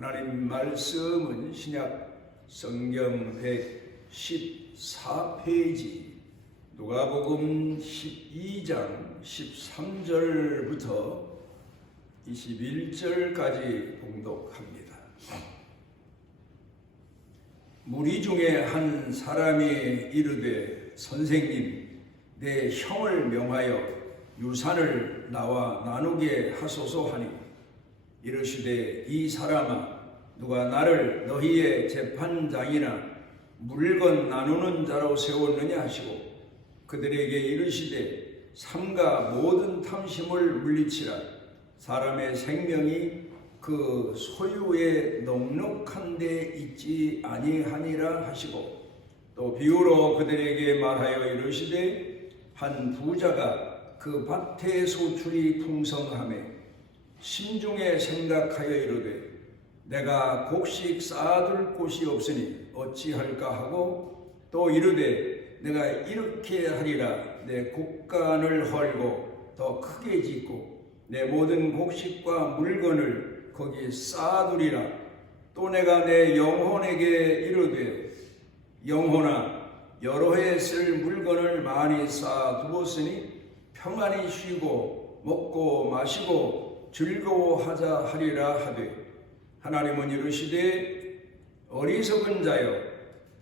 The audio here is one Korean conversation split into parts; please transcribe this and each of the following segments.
하나님 말씀은 신약 성경 114페이지 누가복음 12장 13절부터 21절까지 봉독합니다. 무리 중에 한 사람이 이르되 선생님, 내 형을 명하여 유산을 나와 나누게 하소서 하니 이르시되 이 사람아, 누가 나를 너희의 재판장이나 물건 나누는 자로 세웠느냐 하시고 그들에게 이르시되 삼가 모든 탐심을 물리치라. 사람의 생명이 그 소유에 넉넉한 데 있지 아니하니라 하시고 또 비유로 그들에게 말하여 이르시되 한 부자가 그 밭의 소출이 풍성하매 심중에 생각하여 이르되 내가 곡식 쌓아둘 곳이 없으니 어찌할까 하고 또 이르되 내가 이렇게 하리라. 내 곡간을 헐고 더 크게 짓고 내 모든 곡식과 물건을 거기 쌓아두리라. 또 내가 내 영혼에게 이르되 영혼아, 여러 해 쓸 물건을 많이 쌓아두었으니 평안히 쉬고 먹고 마시고 즐거워하자 하리라 하되 하나님은 이르시되 어리석은 자여,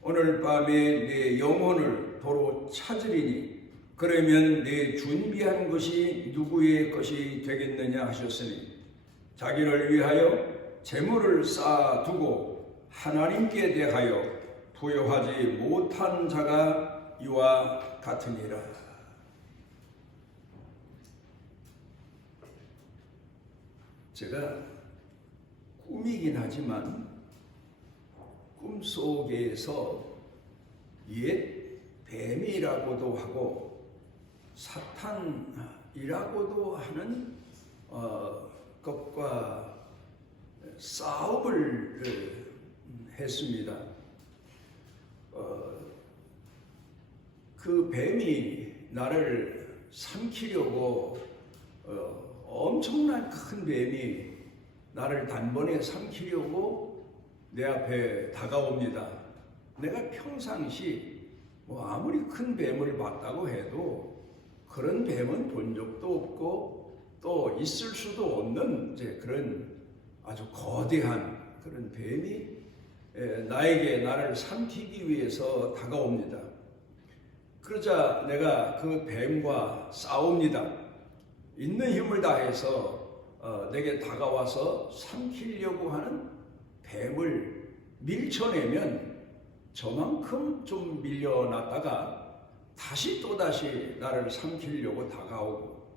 오늘 밤에 내 영혼을 도로 찾으리니 그러면 내 준비한 것이 누구의 것이 되겠느냐 하셨으니 자기를 위하여 재물을 쌓아두고 하나님께 대하여 부여하지 못한 자가 이와 같으니라. 제가 꿈이긴 하지만 꿈속에서 옛 뱀이라고도 하고 사탄이라고도 하는 것과 싸움을 했습니다. 그 뱀이 나를 삼키려고 엄청난 큰 뱀이 나를 단번에 삼키려고 내 앞에 다가옵니다. 내가 평상시 아무리 큰 뱀을 봤다고 해도 그런 뱀은 본 적도 없고 또 있을 수도 없는 그런 아주 거대한 그런 뱀이 나를 삼키기 위해서 다가옵니다. 그러자 내가 그 뱀과 싸웁니다. 있는 힘을 다해서 내게 다가와서 삼키려고 하는 뱀을 밀쳐내면 저만큼 좀 밀려났다가 다시 또다시 나를 삼키려고 다가오고,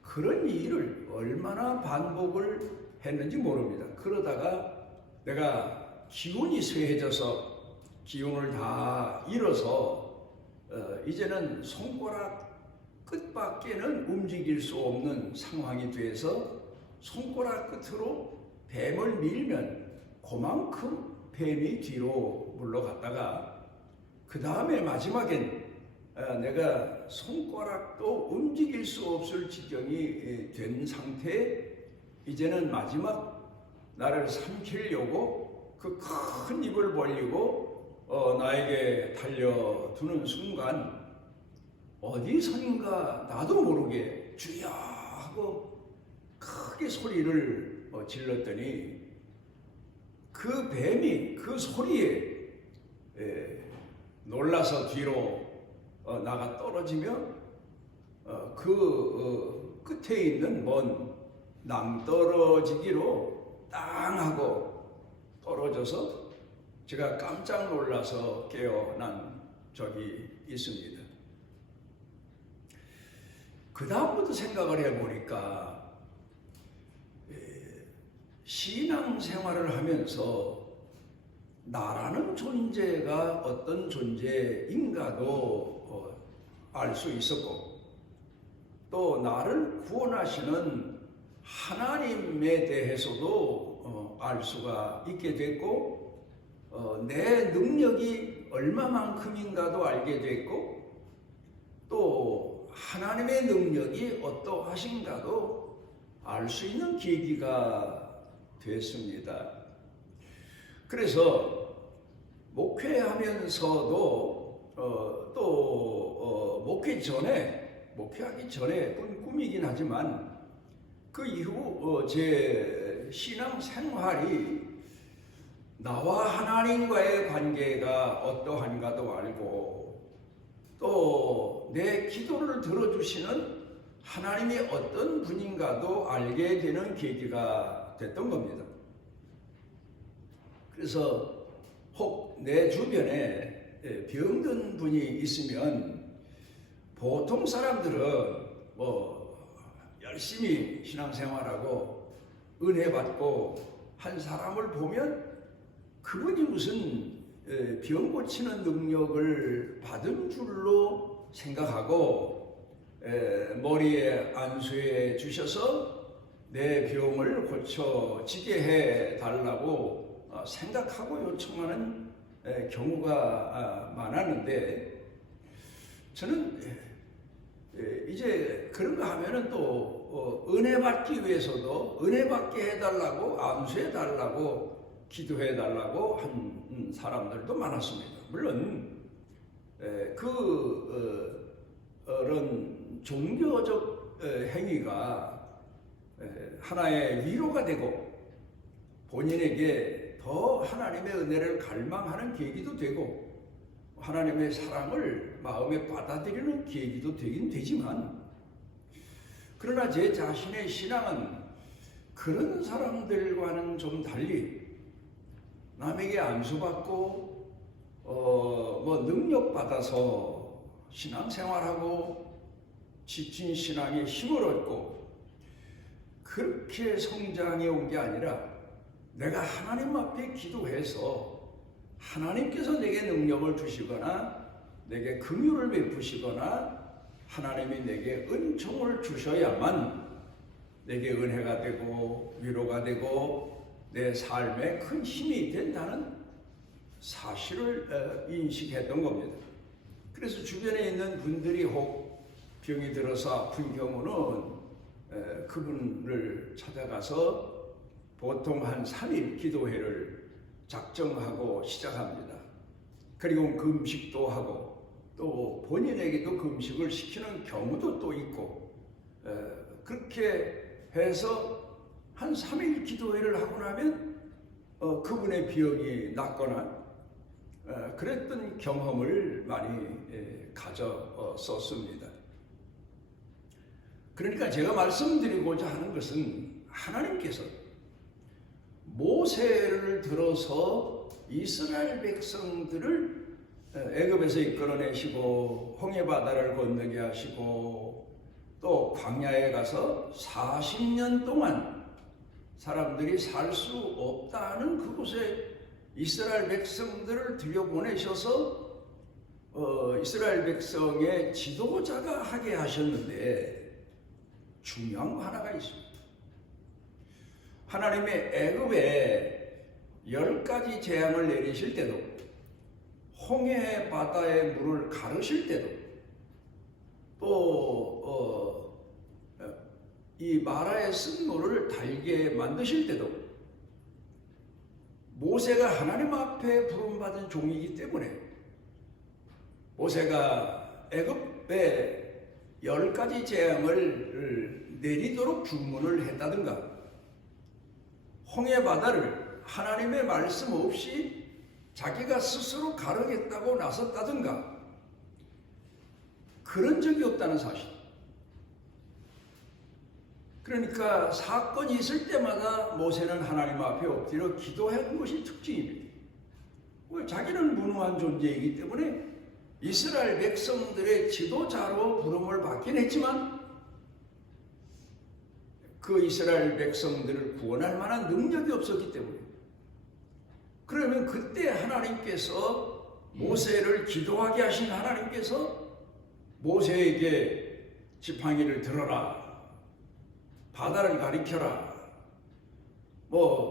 그런 일을 얼마나 반복을 했는지 모릅니다. 그러다가 내가 기운이 쇠해져서 기운을 다 잃어서 이제는 손가락 끝밖에는 움직일 수 없는 상황이 돼서 손가락 끝으로 뱀을 밀면 그만큼 뱀이 뒤로 물러갔다가 그 다음에 마지막엔 내가 손가락도 움직일 수 없을 지경이 된 상태에 이제는 마지막 나를 삼키려고 그 큰 입을 벌리고 나에게 달려드는 순간 어디선가 나도 모르게 주여 하고 크게 소리를 질렀더니 그 뱀이 그 소리에 놀라서 뒤로 나가 떨어지며 그 끝에 있는 먼 낭떠러지기로 땅 하고 떨어져서 제가 깜짝 놀라서 깨어난 적이 있습니다. 그 다음부터 생각을 해보니까 신앙생활을 하면서 나라는 존재가 어떤 존재인가도 알 수 있었고, 또 나를 구원하시는 하나님에 대해서도 알 수가 있게 됐고, 내 능력이 얼마만큼인가도 알게 됐고, 또 하나님의 능력이 어떠하신가도 알 수 있는 계기가 됐습니다. 그래서 목회하면서도 목회하기 전에 꿈이긴 하지만 그 이후 제 신앙 생활이 나와 하나님과의 관계가 어떠한가도 알고 또 내 기도를 들어주시는 하나님이 어떤 분인가도 알게 되는 계기가 됐던 겁니다. 그래서 혹 내 주변에 병든 분이 있으면 보통 사람들은 열심히 신앙생활하고 은혜 받고 한 사람을 보면 그분이 무슨 병 고치는 능력을 받은 줄로 생각하고 머리에 안수해 주셔서 내 병을 고쳐지게 해 달라고 생각하고 요청하는 경우가 많았는데, 저는 이제 그런 거 하면은 또 은혜 받기 위해서도 은혜 받게 해달라고 안수해 달라고 기도해 달라고 한 사람들도 많았습니다. 물론 그런 종교적 행위가 하나의 위로가 되고 본인에게 더 하나님의 은혜를 갈망하는 계기도 되고 하나님의 사랑을 마음에 받아들이는 계기도 되긴 되지만, 그러나 제 자신의 신앙은 그런 사람들과는 좀 달리 남에게 안수받고 능력 받아서 신앙생활하고 지친 신앙에 힘을 얻고 그렇게 성장해 온 게 아니라, 내가 하나님 앞에 기도해서 하나님께서 내게 능력을 주시거나 내게 긍휼을 베푸시거나 하나님이 내게 은총을 주셔야만 내게 은혜가 되고 위로가 되고 내 삶에 큰 힘이 된다는 사실을 인식했던 겁니다. 그래서 주변에 있는 분들이 혹 병이 들어서 아픈 경우는 그분을 찾아가서 보통 한 3일 기도회를 작정하고 시작합니다. 그리고 금식도 하고 또 본인에게도 금식을 시키는 경우도 또 있고, 그렇게 해서 한 3일 기도회를 하고 나면 그분의 병이 낫거나 그랬던 경험을 많이 가졌었습니다. 그러니까 제가 말씀드리고자 하는 것은, 하나님께서 모세를 들어서 이스라엘 백성들을 애굽에서 이끌어내시고 홍해 바다를 건너게 하시고 또 광야에 가서 40년 동안 사람들이 살 수 없다는 그곳에 이스라엘 백성들을 들여보내셔서 이스라엘 백성의 지도자가 하게 하셨는데, 중요한 거 하나가 있습니다. 하나님의 애굽에 10가지 재앙을 내리실 때도, 홍해 바다의 물을 가르실 때도, 또 이 마라의 쓴물을 달게 만드실 때도 모세가 하나님 앞에 부름받은 종이기 때문에 모세가 애굽에 10가지 재앙을 내리도록 주문을 했다든가, 홍해 바다를 하나님의 말씀 없이 자기가 스스로 가르겠다고 나섰다든가, 그런 적이 없다는 사실. 그러니까 사건이 있을 때마다 모세는 하나님 앞에 엎드려 기도한 것이 특징입니다. 자기는 무능한 존재이기 때문에 이스라엘 백성들의 지도자로 부름을 받긴 했지만 그 이스라엘 백성들을 구원할 만한 능력이 없었기 때문에, 그러면 그때 하나님께서 모세를 기도하게 하신 하나님께서 모세에게 지팡이를 들어라, 바다를 가리켜라,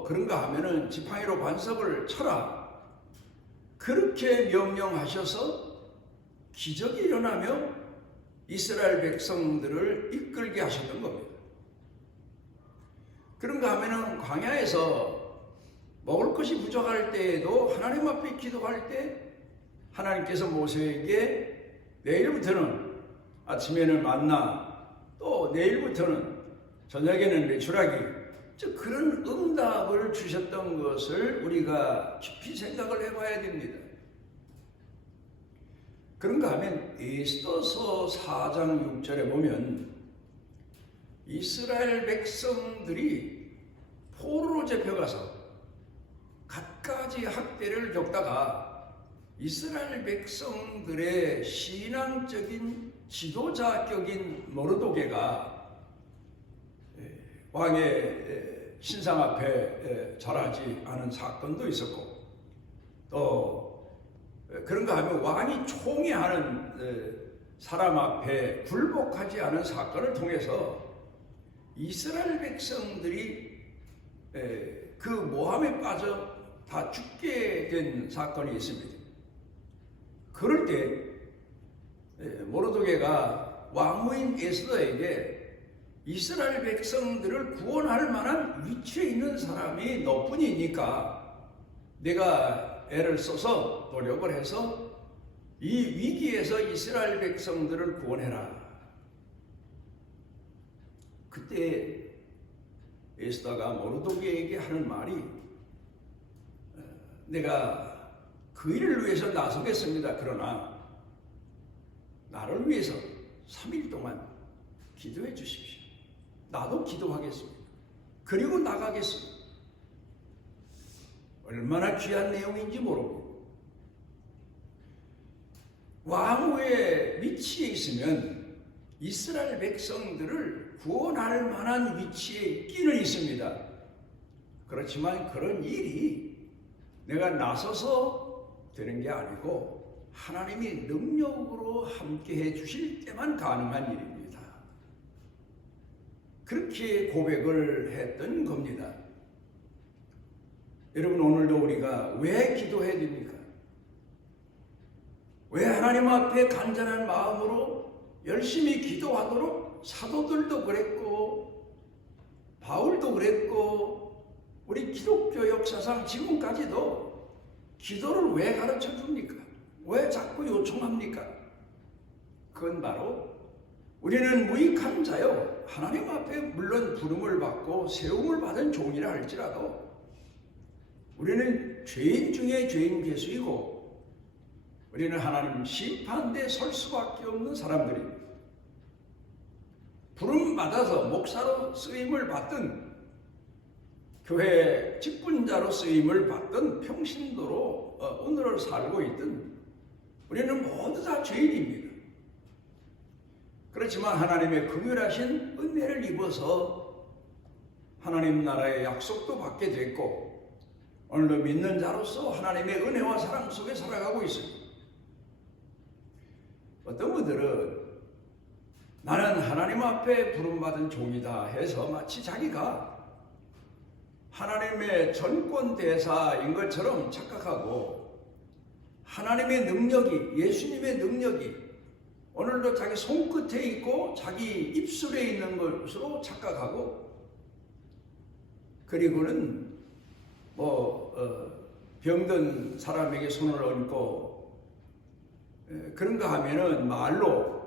그런가 하면은 지팡이로 반석을 쳐라, 그렇게 명령하셔서 기적이 일어나며 이스라엘 백성들을 이끌게 하셨던 겁니다. 그런가 하면은 광야에서 먹을 것이 부족할 때에도 하나님 앞에 기도할 때 하나님께서 모세에게 내일부터는 아침에는 만나, 또 내일부터는 저녁에는 메추라기, 즉 그런 응답을 주셨던 것을 우리가 깊이 생각을 해봐야 됩니다. 그런가 하면 에스더서 4장 6절에 보면 이스라엘 백성들이 포로로 잡혀가서 갖가지 학대를 겪다가 이스라엘 백성들의 신앙적인 지도자격인 모르도게가 왕의 신상 앞에 절하지 않은 사건도 있었고, 또 그런가 하면 왕이 총애하는 사람 앞에 굴복하지 않은 사건을 통해서 이스라엘 백성들이 그 모함에 빠져 다 죽게 된 사건이 있습니다. 그럴 때 모르도게가 왕후인 에스더에게 이스라엘 백성들을 구원할 만한 위치에 있는 사람이 너뿐이니까 내가 애를 써서 노력을 해서 이 위기에서 이스라엘 백성들을 구원해라. 그때 에스더가 모르도게에게 하는 말이 내가 그 일을 위해서 나서겠습니다. 그러나 나를 위해서 3일 동안 기도해 주십시오. 나도 기도하겠습니다. 그리고 나가겠습니다. 얼마나 귀한 내용인지 모르고 왕후의 위치에 있으면 이스라엘 백성들을 구원할 만한 위치에 있기는 있습니다. 그렇지만 그런 일이 내가 나서서 되는 게 아니고 하나님이 능력으로 함께 해 주실 때만 가능한 일입니다. 그렇게 고백을 했던 겁니다. 여러분, 오늘도 우리가 왜 기도해야 됩니까? 왜 하나님 앞에 간절한 마음으로 열심히 기도하도록 사도들도 그랬고 바울도 그랬고 우리 기독교 역사상 지금까지도 기도를 왜 가르쳐 줍니까? 왜 자꾸 요청합니까? 그건 바로 우리는 무익한 자요 하나님 앞에 물론 부름을 받고 세움을 받은 종이라 할지라도 우리는 죄인 중에 죄인 괴수이고 우리는 하나님 심판대에 설 수밖에 없는 사람들입니다. 부름 받아서 목사로 쓰임을 받든 교회 직분자로 쓰임을 받든 평신도로 오늘을 살고 있든 우리는 모두 다 죄인입니다. 그렇지만 하나님의 긍휼하신 은혜를 입어서 하나님 나라의 약속도 받게 됐고 오늘도 믿는 자로서 하나님의 은혜와 사랑 속에 살아가고 있습니다. 어떤 분들은 나는 하나님 앞에 부름받은 종이다 해서 마치 자기가 하나님의 전권대사인 것처럼 착각하고 하나님의 능력이, 예수님의 능력이 오늘도 자기 손끝에 있고 자기 입술에 있는 것으로 착각하고 그리고는 병든 사람에게 손을 얹고 그런가 하면은 말로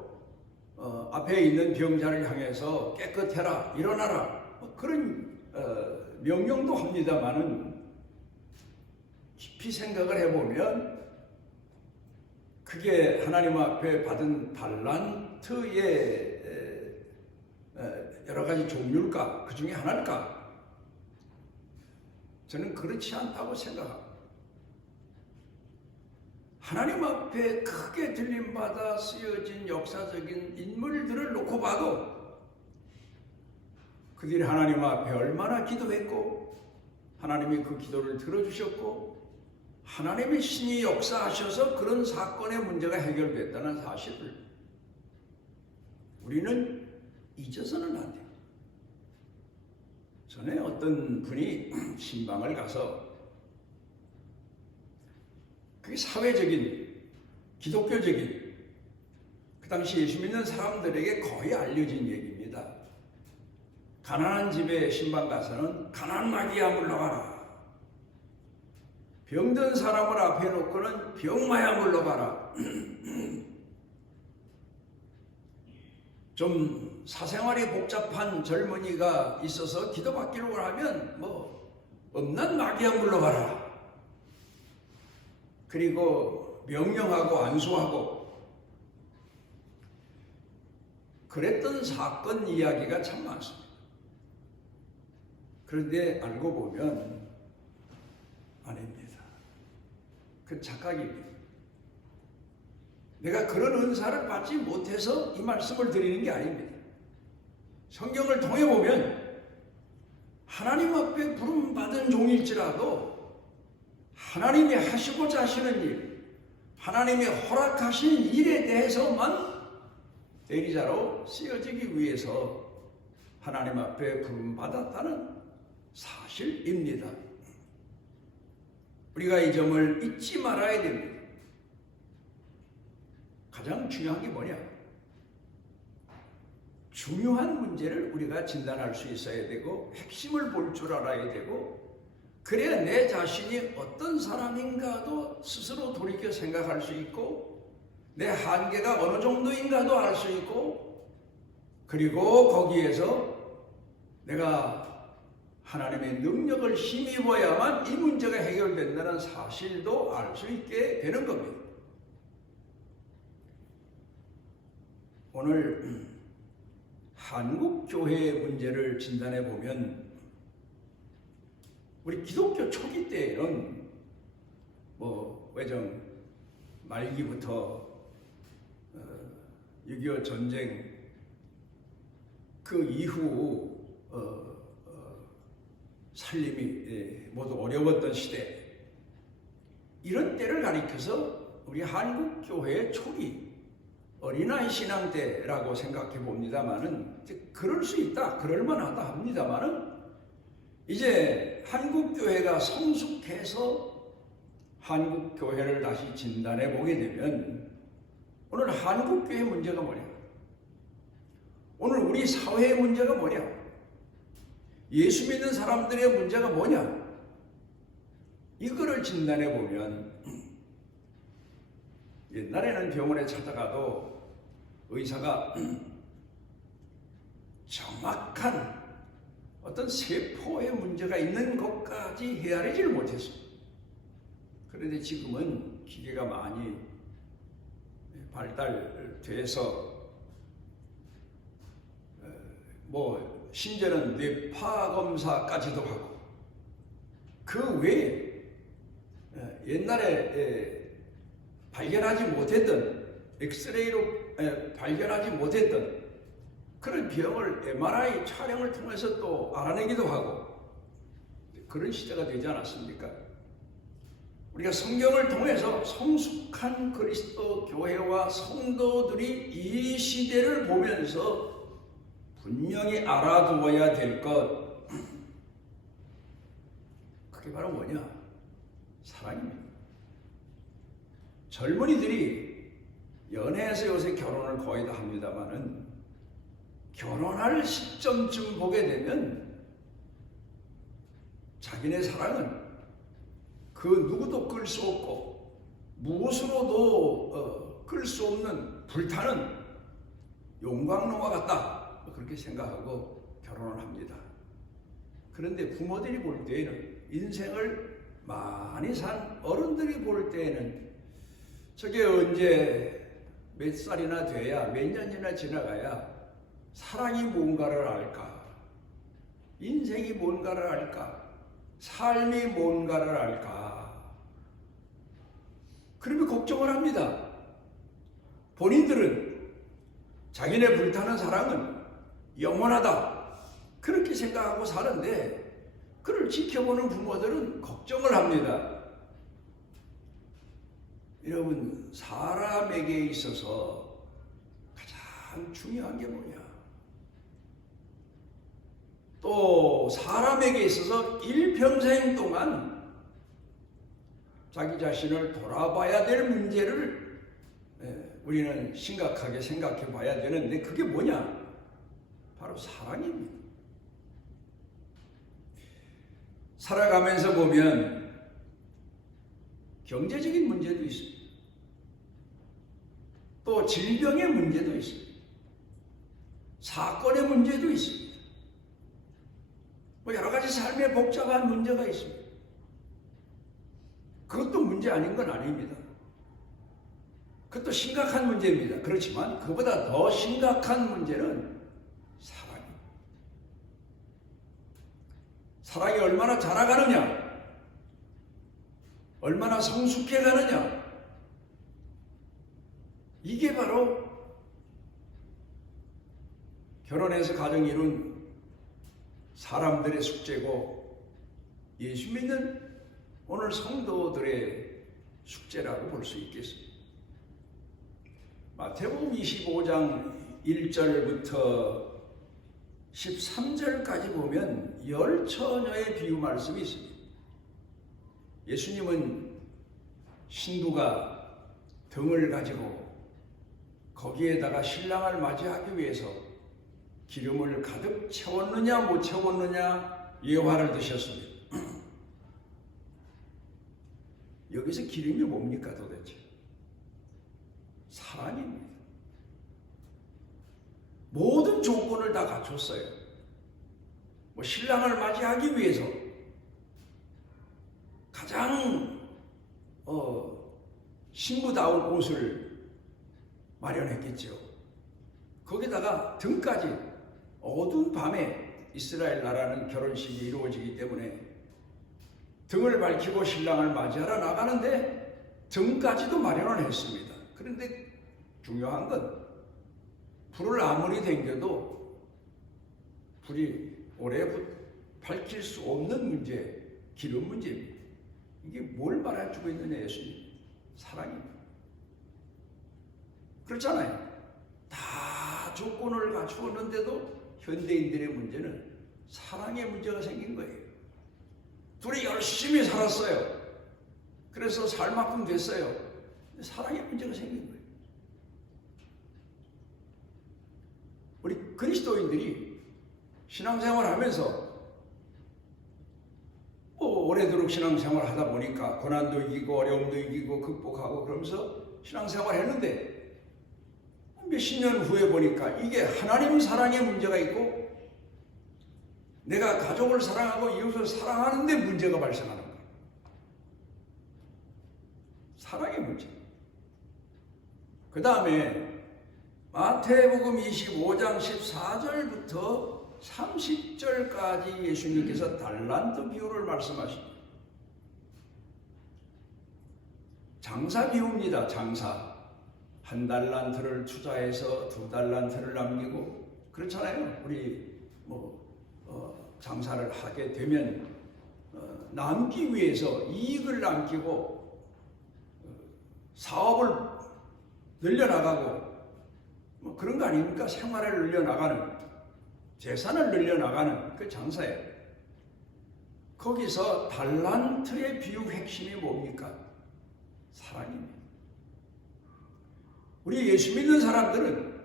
앞에 있는 병자를 향해서 깨끗해라, 일어나라 그런 명령도 합니다마는 깊이 생각을 해보면 그게 하나님 앞에 받은 달란트의 여러 가지 종류일까? 그 중에 하나일까? 저는 그렇지 않다고 생각합니다. 하나님 앞에 크게 들림받아 쓰여진 역사적인 인물들을 놓고 봐도 그들이 하나님 앞에 얼마나 기도했고 하나님이 그 기도를 들어주셨고 하나님의 신이 역사하셔서 그런 사건의 문제가 해결됐다는 사실을 우리는 잊어서는 안 돼요. 전에 어떤 분이 신방을 가서 그게 사회적인, 기독교적인 그 당시 예수 믿는 사람들에게 거의 알려진 얘기입니다. 가난한 집에 신방 가서는 가난한 마귀야 물러가라. 병든 사람을 앞에 놓고는 병마야 물러가라. 좀 사생활이 복잡한 젊은이가 있어서 기도받기로 하면 없는 마귀야 물러가라. 그리고 명령하고 안수하고 그랬던 사건 이야기가 참 많습니다. 그런데 알고 보면 아닙니다. 그 착각입니다. 내가 그런 은사를 받지 못해서 이 말씀을 드리는 게 아닙니다. 성경을 통해 보면 하나님 앞에 부름받은 종일지라도 하나님이 하시고자 하시는 일, 하나님이 허락하신 일에 대해서만 대리자로 쓰여지기 위해서 하나님 앞에 부름받았다는 사실입니다. 우리가 이 점을 잊지 말아야 됩니다. 가장 중요한 게 뭐냐? 중요한 문제를 우리가 진단할 수 있어야 되고 핵심을 볼 줄 알아야 되고 그래야 내 자신이 어떤 사람인가도 스스로 돌이켜 생각할 수 있고 내 한계가 어느 정도인가도 알 수 있고 그리고 거기에서 내가 하나님의 능력을 힘입어야만 이 문제가 해결된다는 사실도 알 수 있게 되는 겁니다. 오늘 한국 교회의 문제를 진단해 보면 우리 기독교 초기 때에는 외정 말기부터 6.25 전쟁 그 이후 살림이 모두 어려웠던 시대 이런 때를 가리켜서 우리 한국 교회의 초기 어린아이 신앙 때라고 생각해 봅니다만은 그럴 수 있다, 그럴 만하다 합니다만은 이제 한국 교회가 성숙해서 한국 교회를 다시 진단해 보게 되면 오늘 한국 교회 문제가 뭐냐? 오늘 우리 사회의 문제가 뭐냐? 예수 믿는 사람들의 문제가 뭐냐? 이거를 진단해 보면 옛날에는 병원에 찾아가도 의사가 정확한 어떤 세포의 문제가 있는 것까지 헤아리지를 못했습니다. 그런데 지금은 기계가 많이 발달돼서 심지어는 뇌파 검사까지도 하고 그 외에 옛날에 발견하지 못했던 엑스레이로 발견하지 못했던 그런 병을 MRI 촬영을 통해서 또 알아내기도 하고 그런 시대가 되지 않았습니까? 우리가 성경을 통해서 성숙한 그리스도 교회와 성도들이 이 시대를 보면서 분명히 알아두어야 될 것, 그게 바로 뭐냐? 사랑입니다. 젊은이들이 연애해서 요새 결혼을 거의 다 합니다만은 결혼할 시점쯤 보게 되면 자기네 사랑은 그 누구도 끌 수 없고 무엇으로도 끌 수 없는 불타는 용광로와 같다. 그렇게 생각하고 결혼을 합니다. 그런데 부모들이 볼 때에는 인생을 많이 산 어른들이 볼 때에는 저게 언제 몇 살이나 돼야 몇 년이나 지나가야 사랑이 뭔가를 알까? 인생이 뭔가를 알까? 삶이 뭔가를 알까? 그러면 걱정을 합니다. 본인들은 자기네 불타는 사랑은 영원하다 그렇게 생각하고 사는데 그를 지켜보는 부모들은 걱정을 합니다. 여러분, 사람에게 있어서 가장 중요한 게 뭐냐? 또 사람에게 있어서 일평생 동안 자기 자신을 돌아봐야 될 문제를 우리는 심각하게 생각해 봐야 되는데 그게 뭐냐? 바로 사랑입니다. 살아가면서 보면 경제적인 문제도 있습니다. 또 질병의 문제도 있습니다. 사건의 문제도 있습니다. 뭐 여러 가지 삶의 복잡한 문제가 있습니다. 그것도 문제 아닌 건 아닙니다. 그것도 심각한 문제입니다. 그렇지만 그보다 더 심각한 문제는 사랑입니다. 사랑이 얼마나 자라가느냐, 얼마나 성숙해 가느냐, 이게 바로 결혼해서 가정 이룬 사람들의 숙제고 예수 믿는 오늘 성도들의 숙제라고 볼 수 있겠습니다. 마태복음 25장 1절부터 13절까지 보면 10처녀의 비유 말씀이 있습니다. 예수님은 신부가 등을 가지고 거기에다가 신랑을 맞이하기 위해서 기름을 가득 채웠느냐 못 채웠느냐 예화를 드셨습니다. 여기서 기름이 뭡니까 도대체? 사랑입니다. 모든 조건을 다 갖췄어요. 뭐 신랑을 맞이하기 위해서 가장 신부다운 옷을 마련했겠죠. 거기다가 등까지 어두운 밤에 이스라엘 나라는 결혼식이 이루어지기 때문에 등을 밝히고 신랑을 맞이하러 나가는데 등까지도 마련을 했습니다. 그런데 중요한 건 불을 아무리 댕겨도 불이 오래 밝힐 수 없는 문제, 기름 문제입니다. 이게 뭘 말해주고 있느냐 예수님? 사랑입니다. 그렇잖아요. 다 조건을 갖추었는데도 현대인들의 문제는 사랑의 문제가 생긴 거예요. 둘이 열심히 살았어요. 그래서 살 만큼 됐어요. 사랑의 문제가 생긴 거예요. 우리 그리스도인들이 신앙생활 하면서 오래도록 신앙생활 하다 보니까 고난도 이기고 어려움도 이기고 극복하고 그러면서 신앙생활 했는데 몇십 년 후에 보니까 이게 하나님 사랑의 문제가 있고 내가 가족을 사랑하고 이웃을 사랑하는데 문제가 발생하는 거예요. 사랑의 문제. 그 다음에 마태복음 25장 14절부터 30절까지 예수님께서 달란트 비유를 말씀하십니다. 장사 비유입니다. 장사. 한 달란트를 투자해서 두 달란트를 남기고 그렇잖아요. 우리 장사를 하게 되면 남기 위해서 이익을 남기고 사업을 늘려나가고 그런 거 아닙니까? 생활을 늘려나가는, 재산을 늘려나가는 그 장사예요. 거기서 달란트의 비유 핵심이 뭡니까? 사랑입니다. 우리 예수 믿는 사람들은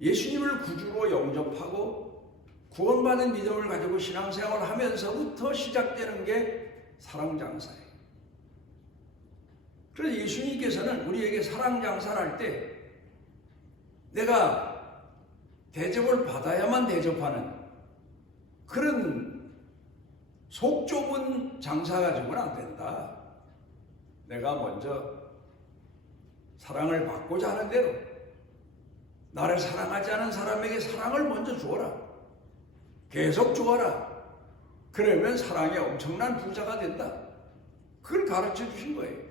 예수님을 구주로 영접하고 구원받은 믿음을 가지고 신앙생활을 하면서부터 시작되는 게 사랑장사예요. 그래서 예수님께서는 우리에게 사랑장사를 할 때 내가 대접을 받아야만 대접하는 그런 속 좁은 장사 가지고는 안 된다. 내가 먼저 사랑을 받고자 하는 대로 나를 사랑하지 않은 사람에게 사랑을 먼저 주어라. 계속 주어라. 그러면 사랑의 엄청난 부자가 된다. 그걸 가르쳐 주신 거예요.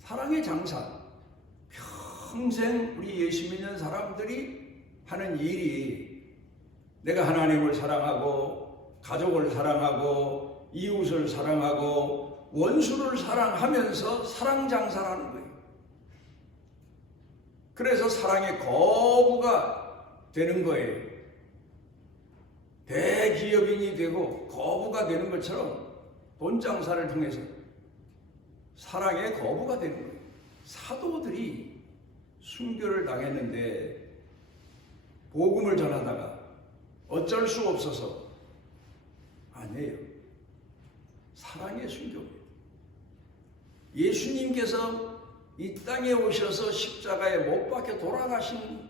사랑의 장사. 평생 우리 예수 믿는 사람들이 하는 일이 내가 하나님을 사랑하고 가족을 사랑하고 이웃을 사랑하고 원수를 사랑하면서 사랑 장사를 하는 거예요. 그래서 사랑의 거부가 되는 거예요. 대기업인이 되고 거부가 되는 것처럼 돈 장사를 통해서 사랑의 거부가 되는 거예요. 사도들이 순교를 당했는데 복음을 전하다가 어쩔 수 없어서 아니에요. 사랑의 순교입니다. 예수님께서 이 땅에 오셔서 십자가에 못 박혀 돌아가신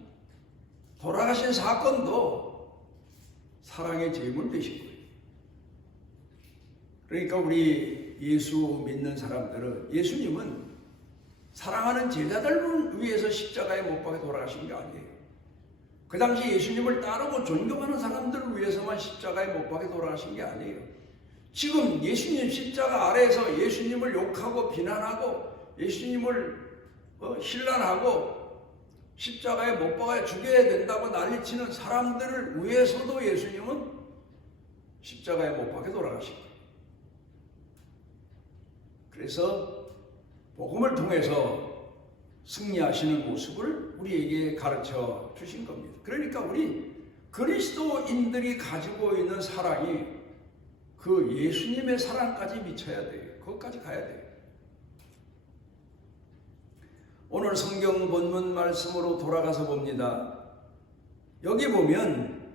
사건도 사랑의 제물 되신 거예요. 그러니까 우리 예수 믿는 사람들은 예수님은 사랑하는 제자들을 위해서 십자가에 못 박혀 돌아가신 게 아니에요. 그 당시 예수님을 따르고 존경하는 사람들을 위해서만 십자가에 못 박혀 돌아가신 게 아니에요. 지금 예수님 십자가 아래에서 예수님을 욕하고 비난하고 예수님을 신란하고 십자가에 못 박아 죽여야 된다고 난리치는 사람들을 위해서도 예수님은 십자가에 못 박혀 돌아가신 거예요. 그래서 복음을 통해서 승리하시는 모습을 우리에게 가르쳐 주신 겁니다. 그러니까 우리 그리스도인들이 가지고 있는 사랑이 그 예수님의 사랑까지 미쳐야 돼요. 그것까지 가야 돼요. 오늘 성경 본문 말씀으로 돌아가서 봅니다. 여기 보면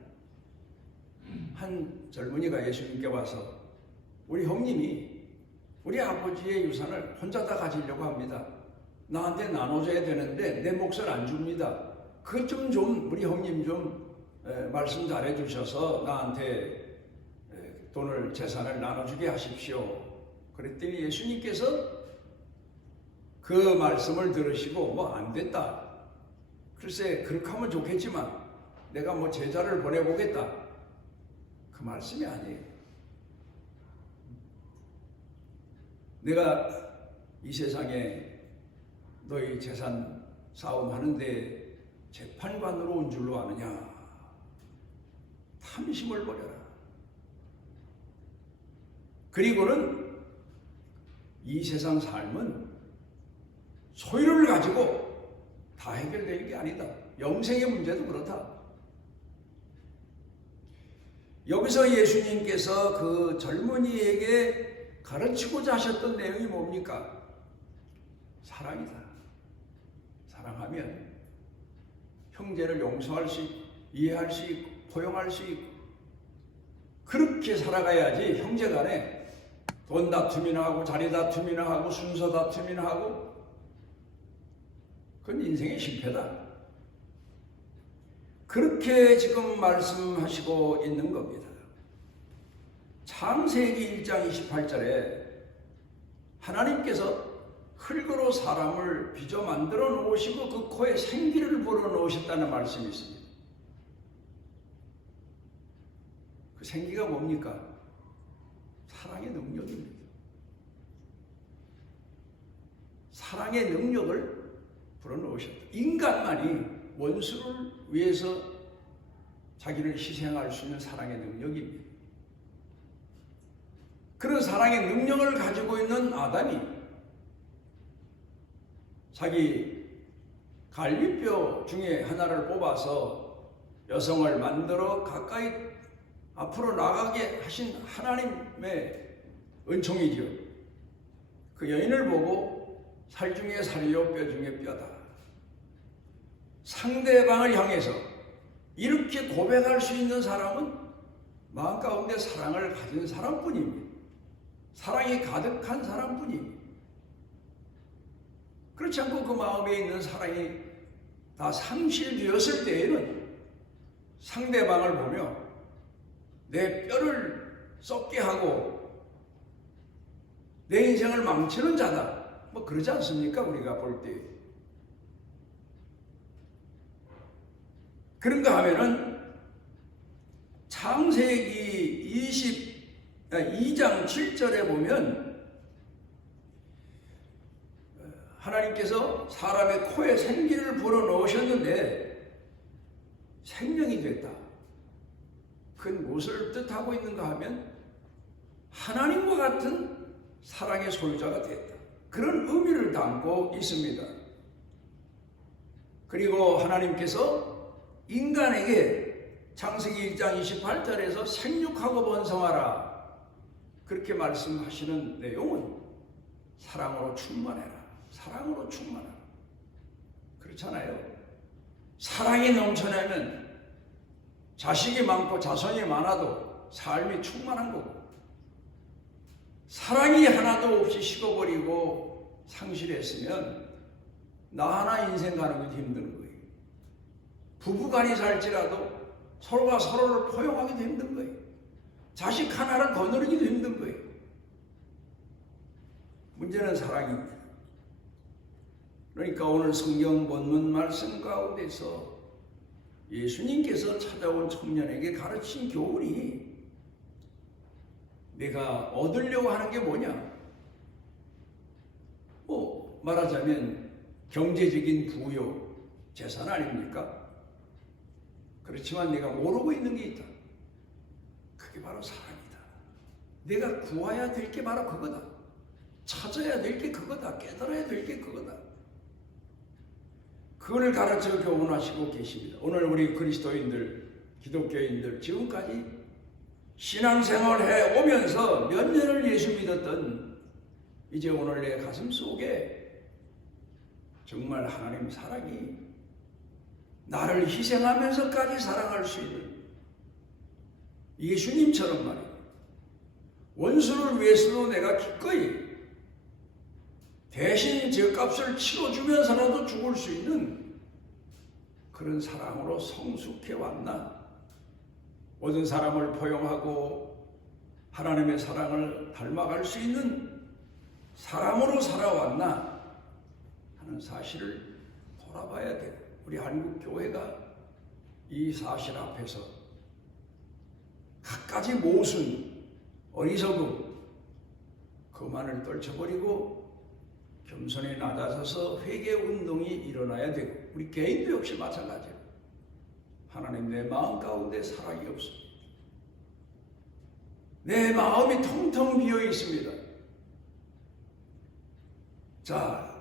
한 젊은이가 예수님께 와서 우리 형님이 우리 아버지의 유산을 혼자 다 가지려고 합니다. 나한테 나눠줘야 되는데 내 몫을 안 줍니다. 그것 좀 우리 형님 좀 말씀 잘해 주셔서 나한테 돈을 재산을 나눠주게 하십시오. 그랬더니 예수님께서 그 말씀을 들으시고 뭐 안 됐다. 글쎄 그렇게 하면 좋겠지만 내가 뭐 제자를 보내보겠다. 그 말씀이 아니에요. 내가 이 세상에 너희 재산 싸움 하는데 재판관으로 온 줄로 아느냐. 탐심을 버려라. 그리고는 이 세상 삶은 소유를 가지고 다 해결되는 게 아니다. 영생의 문제도 그렇다. 여기서 예수님께서 그 젊은이에게 가르치고자 하셨던 내용이 뭡니까? 사랑이다. 사랑하면 형제를 용서할 수 있고 이해할 수 있고 포용할 수 있고 그렇게 살아가야지 형제간에 돈 다툼이나 하고 자리 다툼이나 하고 순서 다툼이나 하고 그건 인생의 실패다. 그렇게 지금 말씀하시고 있는 겁니다. 창세기 1장 28절에 하나님께서 흙으로 사람을 빚어 만들어 놓으시고 그 코에 생기를 불어 넣으셨다는 말씀이 있습니다. 그 생기가 뭡니까? 사랑의 능력입니다. 사랑의 능력을 불어넣으셨다. 인간만이 원수를 위해서 자기를 희생할 수 있는 사랑의 능력입니다. 그런 사랑의 능력을 가지고 있는 아담이 자기 갈비뼈 중에 하나를 뽑아서 여성을 만들어 가까이 앞으로 나가게 하신 하나님의 은총이죠. 그 여인을 보고 살 중에 살이요 뼈 중에 뼈다. 상대방을 향해서 이렇게 고백할 수 있는 사람은 마음 가운데 사랑을 가진 사람뿐입니다. 사랑이 가득한 사람뿐입니다. 그렇지 않고 그 마음에 있는 사랑이 다 상실되었을 때에는 상대방을 보며 내 뼈를 썩게 하고 내 인생을 망치는 자다. 뭐 그러지 않습니까? 우리가 볼 때. 그런가 하면은 창세기 2장 7절에 보면 하나님께서 사람의 코에 생기를 불어 넣으셨는데 생명이 됐다. 그건 무엇을 뜻하고 있는가 하면 하나님과 같은 사랑의 소유자가 됐다. 그런 의미를 담고 있습니다. 그리고 하나님께서 인간에게 창세기 1장 28절에서 생육하고 번성하라 그렇게 말씀하시는 내용은 사랑으로 충만해라. 사랑으로 충만하라. 그렇잖아요. 사랑이 넘쳐나면 자식이 많고 자손이 많아도 삶이 충만한 거고 사랑이 하나도 없이 식어버리고 상실했으면 나 하나 인생 가는 것도 힘든 거예요. 부부간이 살지라도 서로가 서로를 포용하기도 힘든 거예요. 자식 하나를 거느리기도 힘든 거예요. 문제는 사랑입니다. 그러니까 오늘 성경 본문 말씀 가운데서 예수님께서 찾아온 청년에게 가르친 교훈이 내가 얻으려고 하는 게 뭐냐? 말하자면 경제적인 부요, 재산 아닙니까? 그렇지만 내가 모르고 있는 게 있다. 그게 바로 사랑이다. 내가 구해야 될 게 바로 그거다. 찾아야 될 게 그거다. 깨달아야 될 게 그거다. 그걸 가르쳐 교훈하시고 계십니다. 오늘 우리 그리스도인들, 기독교인들 지금까지 신앙생활 해오면서 몇 년을 예수 믿었던 이제 오늘 내 가슴 속에 정말 하나님 사랑이 나를 희생하면서까지 사랑할 수 있는 예수님처럼 말이에요. 원수를 위해서도 내가 기꺼이 대신 죗값을 치러주면서라도 죽을 수 있는 그런 사랑으로 성숙해 왔나? 모든 사람을 포용하고 하나님의 사랑을 닮아갈 수 있는 사람으로 살아왔나 하는 사실을 돌아봐야 돼요. 우리 한국 교회가 이 사실 앞에서 갖가지 모순, 어리석음, 그만을 떨쳐버리고 겸손히 낮아서서 회개운동이 일어나야 되고 우리 개인도 역시 마찬가지예요. 하나님 내 마음 가운데 사랑이 없습니다. 내 마음이 텅텅 비어 있습니다. 자,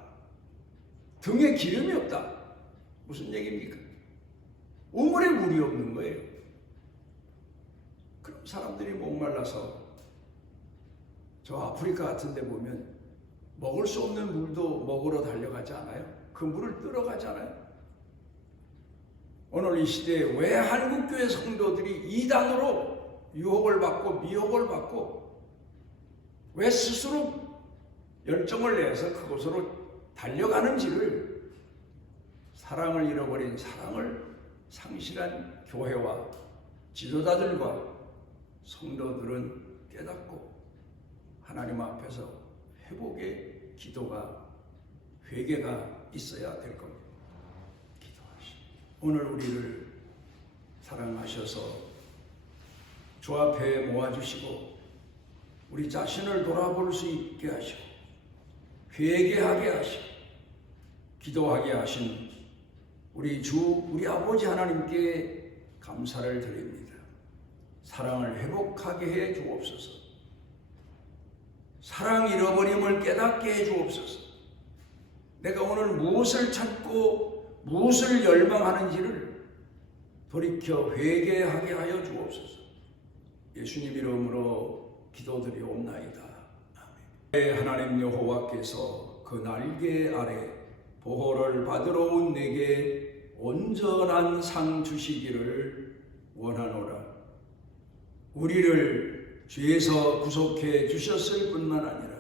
등에 기름이 없다. 무슨 얘기입니까? 우물에 물이 없는 거예요. 그럼 사람들이 목말라서 저 아프리카 같은 데 보면 먹을 수 없는 물도 먹으러 달려가지 않아요? 그 물을 뜨러가지 않아요? 오늘 이 시대에 왜 한국교회 성도들이 이단으로 유혹을 받고 미혹을 받고 왜 스스로 열정을 내서 그곳으로 달려가는지를 사랑을 잃어버린 사랑을 상실한 교회와 지도자들과 성도들은 깨닫고 하나님 앞에서 회복의 기도가 회개가 있어야 될 겁니다. 기도하시오. 오늘 우리를 사랑하셔서 주 앞에 모아주시고 우리 자신을 돌아볼 수 있게 하시고 회개하게 하시고 기도하게 하신 우리 주 우리 아버지 하나님께 감사를 드립니다. 사랑을 회복하게 해 주옵소서. 사랑 잃어버림을 깨닫게 해 주옵소서. 내가 오늘 무엇을 찾고 무엇을 열망하는지를 돌이켜 회개하게 하여 주옵소서. 예수님 이름으로 기도드리옵나이다. 아멘. 하나님 여호와께서 그 날개 아래 보호를 받으러 온 내게 온전한 상 주시기를 원하노라. 우리를 죄에서 구속해 주셨을 뿐만 아니라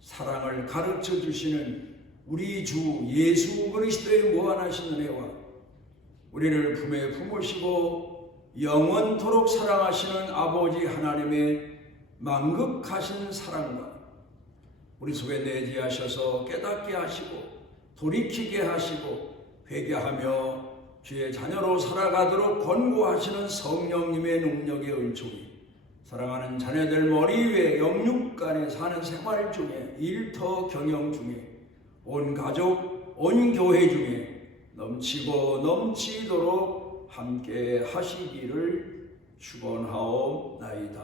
사랑을 가르쳐 주시는 우리 주 예수 그리스도의 무한하신 은혜와 우리를 품에 품으시고 영원토록 사랑하시는 아버지 하나님의 만극하신 사랑과 우리 속에 내재하셔서 깨닫게 하시고 돌이키게 하시고 회개하며 주의 자녀로 살아가도록 권고하시는 성령님의 능력의 은총이 사랑하는 자녀들 머리 위에 영육간에 사는 생활 중에 일터 경영 중에 온 가족, 온 교회 중에 넘치고 넘치도록 함께 하시기를 축원하옵나이다.